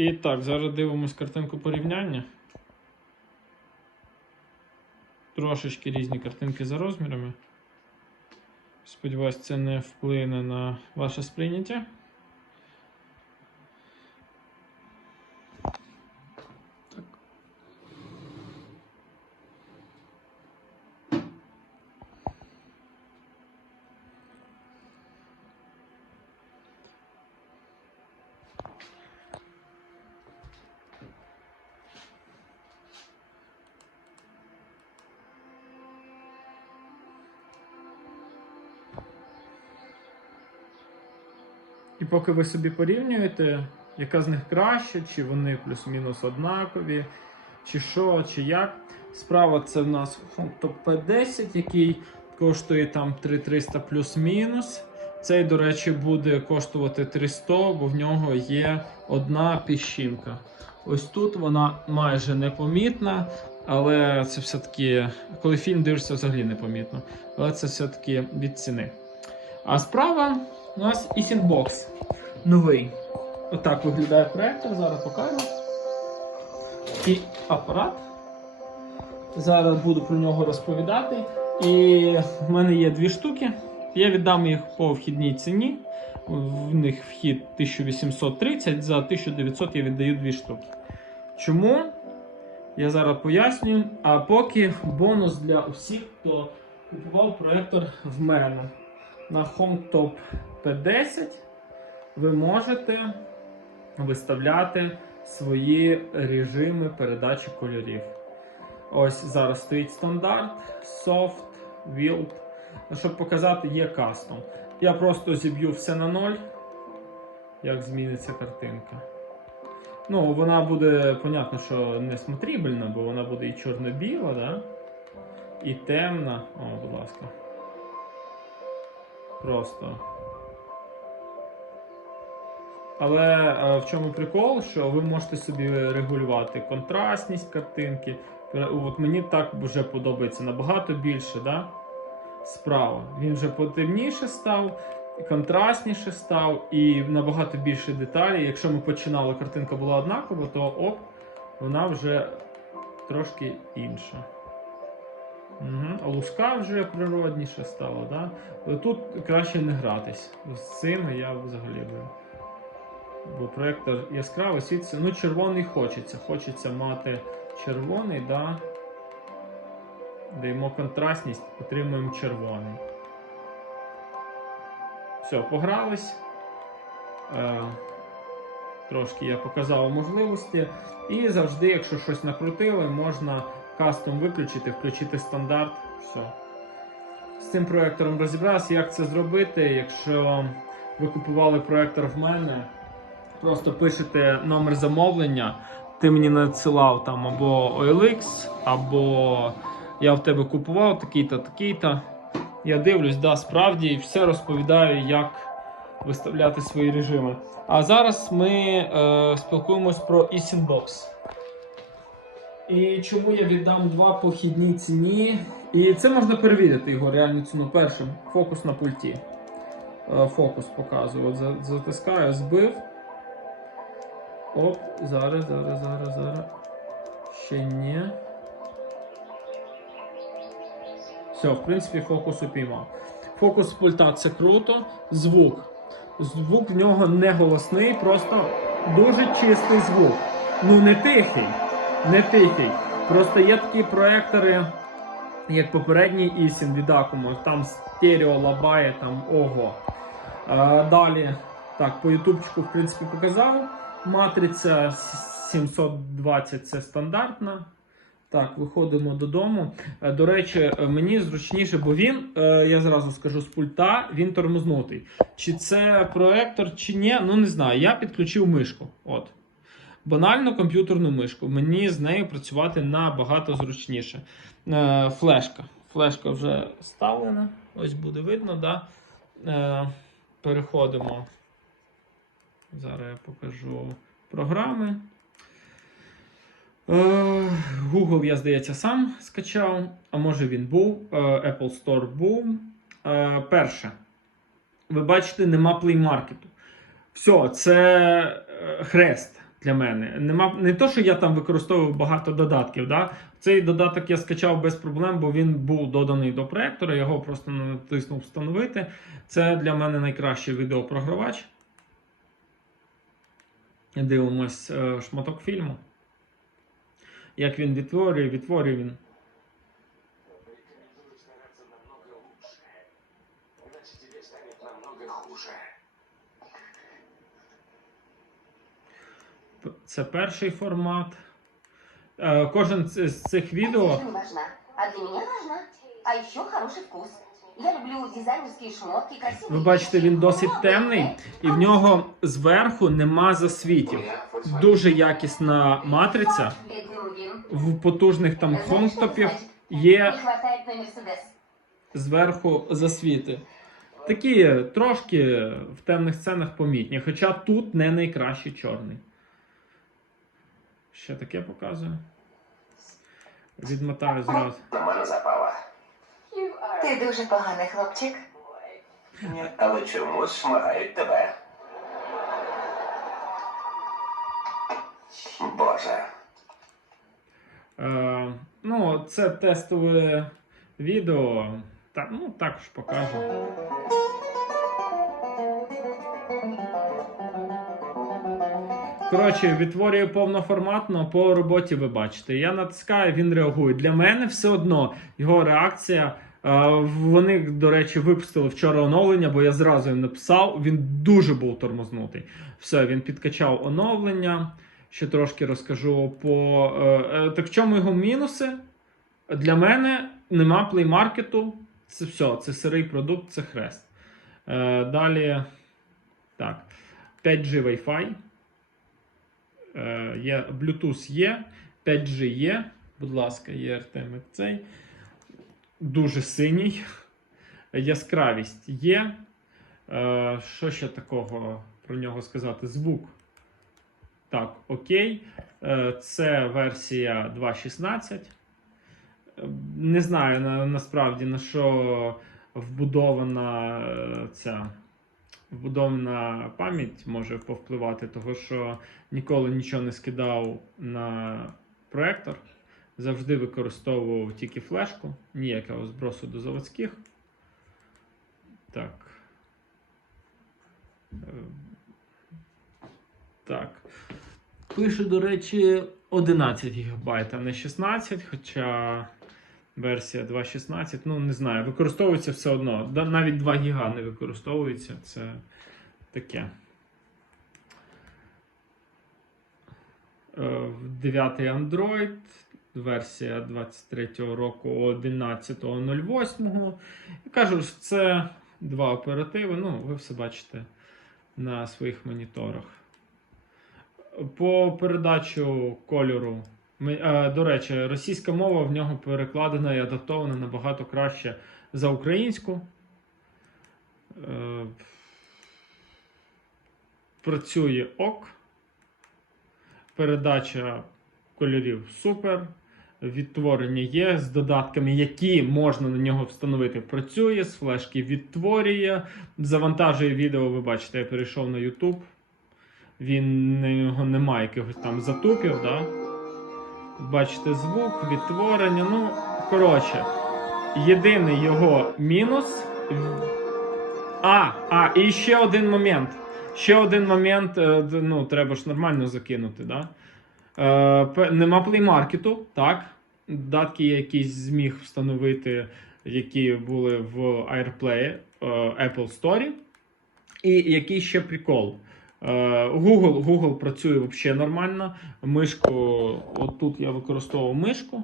І так, зараз дивимось картинку порівняння. Трошечки різні картинки за розмірами. Сподіваюсь, це не вплине на ваше сприйняття. І поки ви собі порівнюєте, яка з них краще, чи вони плюс-мінус однакові, чи що, чи як. Справа це в нас Top P10, який коштує там 3300 плюс-мінус. Цей, до речі, буде коштувати 300, бо в нього є одна піщинка. Ось тут вона майже непомітна, але це все-таки, коли фільм дивишся, взагалі непомітно. Але це все-таки від ціни. А справа у нас Box новий. Отак виглядає проектор, зараз покажу. І апарат. Зараз буду про нього розповідати. І в мене є дві штуки. Я віддам їх по вхідній ціні. В них вхід 1830, за 1900 я віддаю дві штуки. Чому? Я зараз поясню. А поки бонус для усіх, хто купував проектор в мене на HomeTop P10 ви можете виставляти свої режими передачі кольорів. Ось зараз стоїть стандарт, soft, wild. Щоб показати, є кастом. Я просто зіб'ю все на ноль, як зміниться картинка. Ну, вона буде, понятно, що не смотрибельна, бо вона буде і чорно-біла, да? і темна. О, будь ласка. Просто. Але е, в чому прикол, що ви можете собі регулювати контрастність картинки. От мені так вже подобається набагато більше, да? справа. Він вже потемніше став, контрастніше став і набагато більше деталей. Якщо ми починали, картинка була однакова, то оп, вона вже трошки інша. Угу. Луска вже природніше стало. Да? Тут краще не гратись. З цим я взагалі. Бо проєктор яскравий світиться. Ну, червоний хочеться. Хочеться мати червоний, да. Даємо контрастність, отримуємо червоний. Все, погрались. Е, трошки я показав можливості. І завжди, якщо щось накрутили, можна кастом виключити, включити стандарт. Все. З цим проєктором розібрався, як це зробити. Якщо ви купували проєктор в мене, просто пишете номер замовлення, ти мені надсилав там або OLX, або я в тебе купував такий-то, такий-то. Я дивлюсь, да, справді, і все розповідаю, як виставляти свої режими. А зараз ми е, спілкуємось про eSync І чому я віддам два по хідній ціні? І це можна перевірити його реальну ціну першим. Фокус на пульті. Е, Фокус показую. От затискаю, збив. Оп, зараз, зараз, зараз, зараз. Ще ні. Все, в принципі, фокус упіймав. Фокус пульта це круто. Звук. Звук в нього не голосний, просто дуже чистий звук. Ну, не тихий. Не тихий. Просто є такі проектори, як попередній Ісін від Acumo, там стерео лабає, там ого. Е, далі, так, по ютубчику, в принципі, показав. Матриця 720 це стандартна. Так, виходимо додому. Е, До речі, е, мені зручніше, бо він, е, я зразу скажу, з пульта він тормознутий. Чи це проектор, чи ні, ну не знаю. Я підключив мишку. От. Банально комп'ютерну мишку. Мені з нею працювати набагато зручніше. Флешка. Флешка вже ставлена. Ось буде видно, да? Переходимо. Зараз я покажу програми. Е, Google, я, здається, сам скачав, а може він був. Е, Apple Store був. Е, Перше. Ви бачите, нема Play Market. Все, це хрест. для мене. Нема не то, що я там використовував багато додатків. Да? Цей додаток я скачав без проблем, бо він був доданий до проектора. Його просто натиснув встановити. Це для мене найкращий відеопрогравач. Дивимось е, шматок фільму. Як він відтворює, відтворює він. Це перший формат. Е, Кожен з цих відео. Важна, а для меня важна. А еще хороший вкус. Я люблю дизайнерские шмотки, красивые Ви бачите, вещи. він досить Но темний, бывает, і в нього зверху нема засвітів. Дуже якісна матриця. Беднугин. В потужних там Знаешь, что это хомтопів значит? є Не хватает на Мерседес. зверху засвіти. Такі трошки в темних сценах помітні, хоча тут не найкращий чорний. Ще таке показую. Відмотаю зразу. Ти дуже поганий хлопчик. Але чомусь шмагають тебе. Боже. Е, ну, це тестове відео. Та, ну, також покажу. Коротше, відтворює повноформатно по роботі, ви бачите. Я натискаю, він реагує. Для мене все одно його реакція. Е, Вони, до речі, випустили вчора оновлення, бо я зразу їм написав. Він дуже був тормознутий. Все, він підкачав оновлення. Ще трошки розкажу по. е, е, Так в чому його мінуси? Для мене нема плеймаркету. Це все, це сирий продукт, це хрест. Далі. Так. 5G Wi-Fi. Bluetooth є, 5G є. Будь ласка, є RTM цей. Дуже синій. Яскравість є. Е, Що ще такого про нього сказати? Звук. Так, окей. Е, Це версія 2.16. Е, Не знаю на, насправді на що вбудована е, ця вбудована пам'ять може повпливати, того що ніколи нічого не скидав на проектор. Завжди використовував тільки флешку, ніякого збросу до заводських. Так. Е, Так. Пише, до речі, 11 ГБ, а не 16, хоча версія 2.16, ну не знаю, використовується все одно. Навіть 2 ГБ не використовується. Це таке. Е, 9 Android, версія 23 року 11.08. І кажу, що це два оперативи. Ну, ви все бачите на своїх моніторах. По передачу кольору. е, До речі, російська мова в нього перекладена і адаптована набагато краще за українську. Е, Працює ок. Передача кольорів супер. Відтворення є з додатками, які можна на нього встановити. Працює, з флешки відтворює. Завантажує відео, ви бачите, я перейшов на YouTube. Він нього немає якихось там затупів. Да? Бачите звук, відтворення. Ну, коротше, єдиний його мінус. А, а, і ще один момент. Ще один момент, е, ну, треба ж нормально закинути, да? Е, нема плеймаркету, так. Датки я якісь зміг встановити, які були в AirPlay е, Apple Store. І який ще прикол. Е, Google, Google працює взагалі нормально. Мишку, от тут я використовував мишку.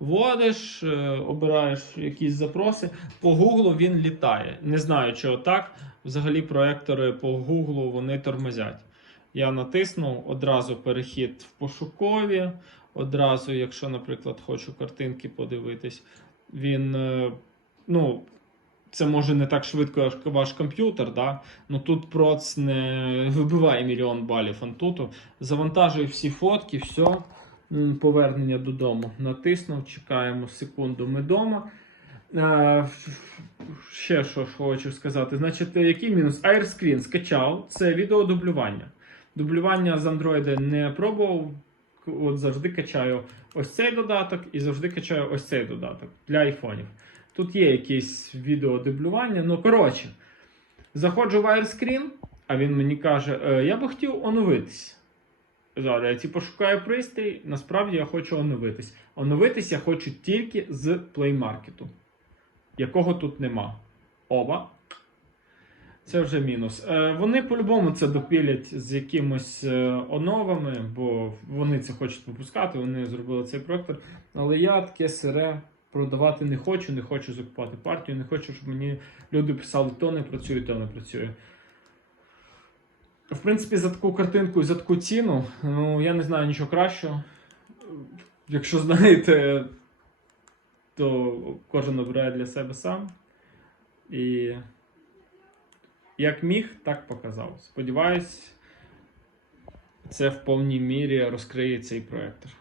Вводиш, обираєш якісь запроси. По Google він літає. Не знаю, чого так. Взагалі проектори по Google вони тормозять. Я натиснув одразу перехід в пошукові. Одразу, якщо, наприклад, хочу картинки подивитись, він. е, Ну, це може не так швидко, як ваш комп'ютер, да? ну тут проц не вибиває мільйон балів Антуту. Завантажує всі фотки, все. Повернення додому. Натиснув, чекаємо секунду, ми вдома. Е, Ще що хочу сказати. Значить, який мінус? AirScreen скачав. Це відеодублювання. Дублювання з Android не пробував. От завжди качаю ось цей додаток і завжди качаю ось цей додаток для айфонів. Тут є якісь відеодублювання. Ну, коротше, заходжу в Airscreen, а він мені каже: «Е, я би хотів оновитись. Зараз я типу шукаю пристрій, насправді я хочу оновитись. Оновитись я хочу тільки з Play Market, якого тут нема. Оба. Це вже мінус. Е, вони по-любому це допілять з якимось е, оновами, бо вони це хочуть випускати, вони зробили цей проектор. Але я таке сире продавати не хочу, не хочу закупати партію, не хочу, щоб мені люди писали, то не працює, то не працює. В принципі, за таку картинку і за таку ціну, ну я не знаю нічого кращого. Якщо знаєте, то кожен обирає для себе сам. І як міг, так показав. Сподіваюсь, це в повній мірі розкриє цей проектор.